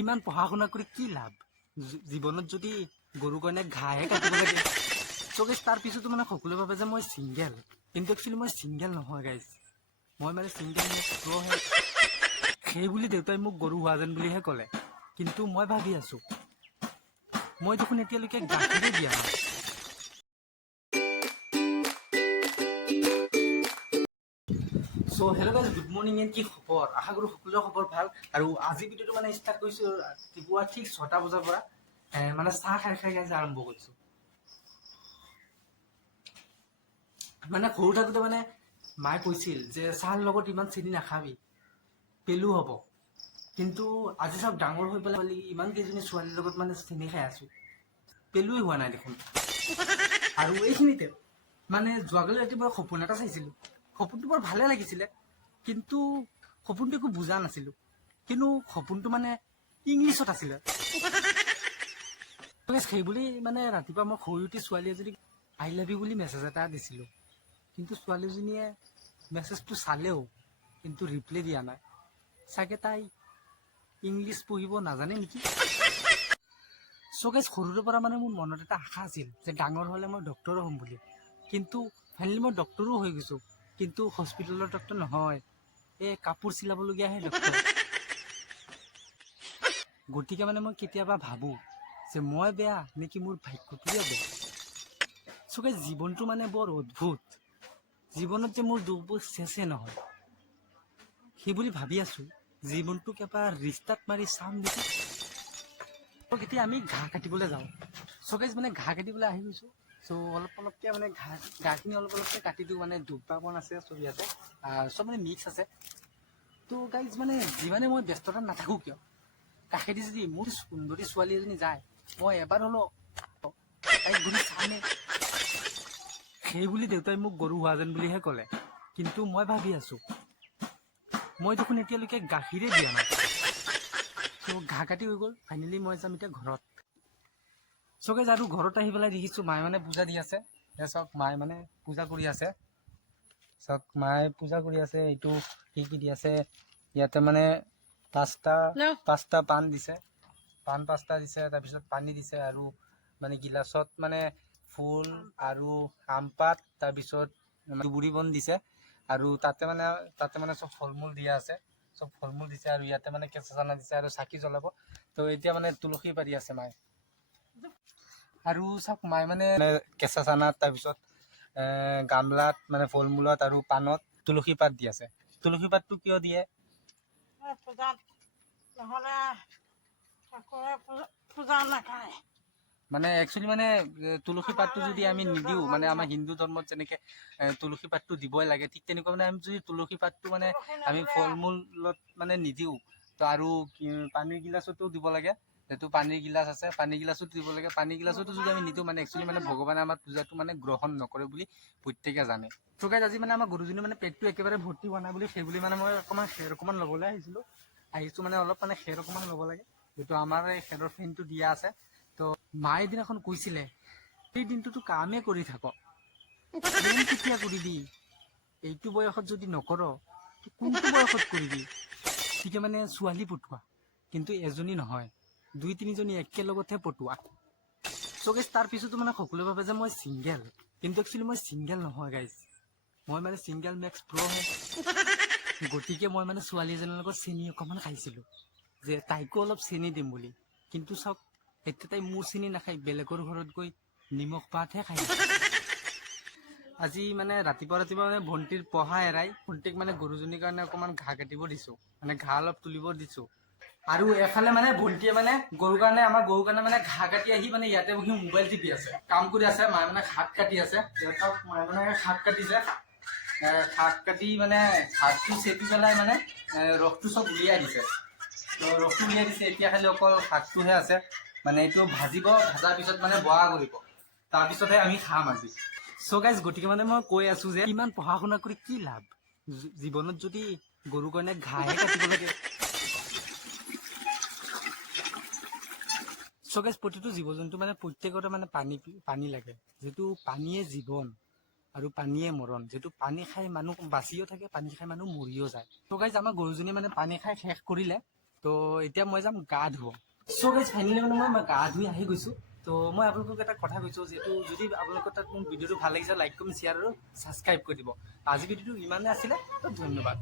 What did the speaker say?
ইমান পঢ়া শুনা কৰি কি লাভ? জীৱনত যদি গৰু কাৰণে ঘাঁহে কাটিব লাগে। চ' গাইজ তাৰ পিছতো মানে সকলোৱে ভাবে যে মই ছিংগেল, কিন্তু একচুৱেলি মই ছিংগেল নহয় গাইজ। মই মানে ছিংগেল প্ৰ' সেই বুলি দেউতাই মোক গৰু হোৱা যেন বুলিহে ক'লে, কিন্তু মই ভাবি আছো মই দেখোন এতিয়ালৈকে গাখীৰে দিয়া নাই। So' hello' guys, good morning and কি খবৰ? আশা কৰোঁ সকলোৰে খবৰ ভাল। আৰু আজি ভিডিঅ'টো মানে ষ্টাৰ্ট কৰিছোঁ ৰাতিপুৱা ঠিক 6টা বজাৰ পৰা। মানে চাহ খাই গাইজ আৰম্ভ কৰিছোঁ। মানে সৰু থাকোঁতে মানে মায়ে কৈছিল যে চাহৰ লগত ইমান চেনি নাখাবি, পেলু হ'ব। কিন্তু আজি চাওক ডাঙৰ হৈ পেলাই ইমান কেইজনী ছোৱালীৰ লগত মানে চেনি খাই আছোঁ, পেলুৱে হোৱা নাই দেখোন। আৰু এইখিনিতে মানে যোৱাকালি ৰাতিপুৱা সপোন এটা চাইছিলোঁ। সপোনটো বৰ ভালে লাগিছিলে, কিন্তু সপোনটো একো বুজা নাছিলোঁ। কিন্তু সপোনটো মানে ইংলিছত আছিলে। সেইবুলি মানে ৰাতিপুৱা মই শুই উঠি ছোৱালী এজনীক আই লাভ ইউ বুলি মেছেজ এটা দিছিলোঁ। কিন্তু ছোৱালীজনীয়ে মেছেজটো চালেও কিন্তু ৰিপ্লাই দিয়া নাই। চাগে তাই ইংলিছ পঢ়িব নাজানে নেকি। চ' গাইজ, সৰুৰে পৰা মানে মোৰ মনত এটা আশা আছিল যে ডাঙৰ হ'লে মই ডক্টৰো হ'ম বুলি। কিন্তু ফাইনেলি মই ডক্টৰো হৈ গৈছোঁ, কিন্তু হস্পিটেলৰ ডক্টৰ নহয়, এই কাপোৰ চিলাবলগীয়াহে ডক্টৰ। গতিকে মানে মই কেতিয়াবা ভাবোঁ যে মই বেয়া নেকি মোৰ ভাগ্যটোৱে বেয়া। চ' গাইজ, জীৱনটো মানে বৰ অদ্ভুত। জীৱনত যে মোৰ দুখবোৰ চেচে নহয়, সেইবুলি ভাবি আছোঁ জীৱনটোক এবাৰ ৰিষ্টাৰ্ট মাৰি চাম নেকি। এতিয়া আমি ঘাঁহ কাটিবলৈ যাওঁ। চ' গাইজ, মানে ঘাঁহ কাটিবলৈ আহি গৈছোঁ। চ' অলপকৈ মানে ঘাঁহখিনি অলপকৈ কাটি দিওঁ। মানে দুব্বাবন আছে, চব ইয়াতে চব মানে মিক্স আছে। ত' গাইজ, মানে যিমানে মই ব্যস্ততাত নাথাকোঁ কিয়, কাষেদি যদি মোৰ সুন্দৰী ছোৱালী এজনী যায়, মই এবাৰ হ'লেও তাইক ঘূৰি চামে। সেই বুলি দেউতাই মোক গৰু হোৱা যেন বুলিহে ক'লে, কিন্তু মই ভাবি আছোঁ মই দেখোন এতিয়ালৈকে গাখীৰে দিয়া নাই। চ' ঘাঁহ কাটি হৈ গ'ল, ফাইনেলি মই যাম এতিয়া ঘৰত। চ' গাইজ, আৰু ঘৰত আহি পেলাই দেখিছোঁ মায়ে মানে পূজা দি আছে। চাওক, মায়ে মানে পূজা কৰি আছে। চাওক, মায়ে পূজা কৰি আছে। এইটো কি দি আছে, ইয়াতে মানে পাঁচটা পাণ দিছে, পাণ 5টা দিছে। তাৰপিছত পানী দিছে, আৰু মানে গিলাচত মানে ফুল আৰু আমপাত, তাৰপিছত বুৰি বন দিছে। আৰু তাতে মানে চব ফল মূল দিয়া আছে, চব ফল মূল দিছে। আৰু ইয়াতে মানে কেঁচা চানা দিছে আৰু চাকি জ্বলাব। তো এতিয়া মানে তুলসী পাৰি আছে মায়ে। আৰু চাওক, মায়ে মানে কেঁচা চানাত, তাৰপিছত গামলাত মানে ফল মূলত আৰু পাণত তুলসী পাত দি আছে। তুলসী পাতটো কিয় দিয়ে? পূজা নাখায়। মানে একচুৱেলি মানে তুলসী পাতটো যদি আমি নিদিওঁ, মানে আমাৰ হিন্দু ধৰ্মত যেনেকে তুলসী পাতটো দিবই লাগে, ঠিক তেনেকুৱা মানে আমি যদি তুলসী পাতটো মানে আমি ফল মূলত মানে নিদিওঁ, তো আৰু পানীৰ গিলাচতো দিব লাগে। যিহেতু পানীৰ গিলাচ আছে, পানীৰ গিলাচতো দিব লাগে। পানীৰ গিলাচতো যদি আমি নিদিওঁ, মানে একচুৱেলি মানে ভগৱানে আমাৰ পূজাটো মানে গ্ৰহণ নকৰে বুলি প্ৰত্যেকে জানে। চ' গাইজ, আজি মানে আমাৰ গৰুজনী মানে পেটটো একেবাৰে ভৰ্তি হোৱা নাই বুলি, সেইবুলি মানে মই অকণমান খেৰ অকণমান ল'বলৈ আহিছোঁ মানে অলপ মানে খেৰ অকণমান ল'ব লাগে, যিহেতু আমাৰ এই খেৰৰ ফেনটো দিয়া আছে। তো মায়ে এদিনাখন কৈছিলে, এই দিনটোতো কামেই কৰি থাক, প্ৰেম কেতিয়া কৰিবি? এইটো বয়সত যদি নকৰ, কোনটো বয়সত কৰিবি? গতিকে মানে ছোৱালী পঠোৱা, কিন্তু এজনী নহয়, 2-3জনী একেলগতহে পঠোৱা। চ' গাইজ, তাৰ পিছতো মানে সকলোৱে ভাবে যে মই ছিংগেল, কিন্তু একচুৱেলি মই ছিংগেল নহয় গাইজ। মই মানে ছিংগেল মেক্স প্ৰ'হে। গতিকে মই মানে ছোৱালী এজনীৰ লগত চেনি অকণমান খাইছিলোঁ, যে তাইকো অলপ চেনি দিম বুলি। কিন্তু চাওক, এতিয়া তাই মোৰ চেনি নাখাই বেলেগৰ ঘৰত গৈ নিমখ পাতহে খাই। আজি মানে ৰাতিপুৱা মানে ভণ্টিৰ পঢ়া এৰাই ভণ্টিক মানে গৰুজনীৰ কাৰণে অকণমান ঘাঁহ কাটিব দিছোঁ, মানে ঘাঁহ অলপ তুলিব দিছোঁ। আৰু এফালে মানে ভণ্টিয়ে মানে আমাৰ গৰুৰ কাৰণে মানে ঘাঁহ কাটি আহি মানে ইয়াতে বহি মোবাইল টিপি আছে, কাম কৰি আছে। মায়ে মানে শাক কাটি আছে, মায়ে মানে শাক কাটিছে। শাক কাটি মানে শাকটো চেপি পেলাই মানে ৰসটো চব উলিয়াই দিছে। তো ৰসটো উলিয়াই দিছে, এতিয়া খালি অকল শাকটোহে আছে। মানে এইটো ভাজিব, ভজাৰ পিছত মানে বৰা কৰিব, তাৰপিছতহে আমি খাম আজি। চ' গাইজ, গতিকে মানে মই কৈ আছোঁ যে ইমান পঢ়া শুনা কৰি কি লাভ? জীৱনত যদি গৰুৰ কাৰণে ঘাঁহে কাটিব লাগে। চ' গাইজ, প্ৰতিটো জীৱ জন্তু মানে প্ৰত্যেকতে মানে পানী লাগে, যিটো পানীয়ে জীৱন আৰু পানীয়ে মৰণ। যিটো পানী খাই মানুহ বাচিও থাকে, পানী খাই মানুহ মৰিও যায়। চ' গাইজ, আমাৰ গৰুজনী মানে পানী খাই শেষ কৰিলে। তো তো এতিয়া মই যাম গা ধুব। চ' গাইজ ফাইনেলি মানে মই গা ধুই আহি গৈছোঁ। তো মই আপোনালোকক এটা কথা কৈছোঁ, যিহেতু যদি আপোনালোকৰ তাত মোৰ ভিডিঅ'টো ভাল লাগিছে লাইক কমেণ্ট শ্বেয়াৰ আৰু ছাবস্ক্ৰাইব কৰি দিব। আজি ভিডিঅ'টো ইমানে আছিলে, তো ধন্যবাদ।